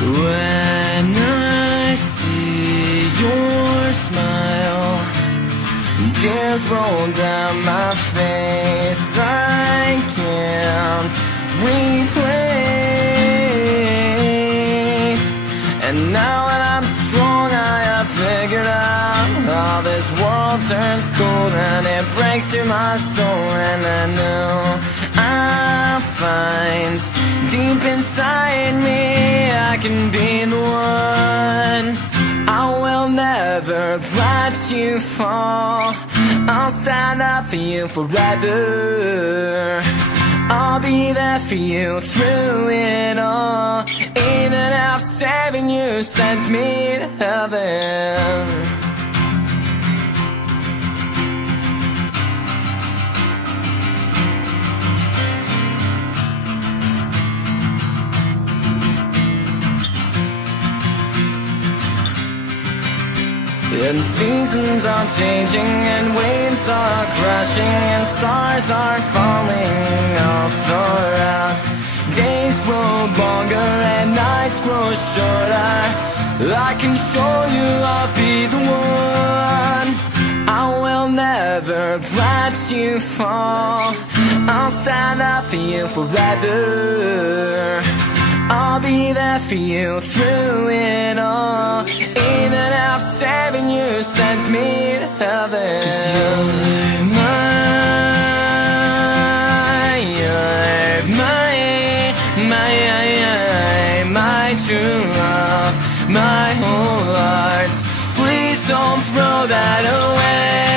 When I see your smile, tears roll down my face. I can't replace. And now that I'm strong, I have figured out how this world turns cold and it breaks through my soul. And I know I'll find deep inside me I can be the one. I will never let you fall. I'll stand up for you forever. I'll be there for you through it all, even if saving you sends me to heaven. And seasons are changing, and waves are crashing, and stars are falling off for us. Days grow longer and nights grow shorter. I can show you I'll be the one. I will never let you fall. I'll stand up for you forever. I'll be there for you through it all, even if saving you sends me to heaven. 'Cause you're my true love, my whole heart. Please don't throw that away.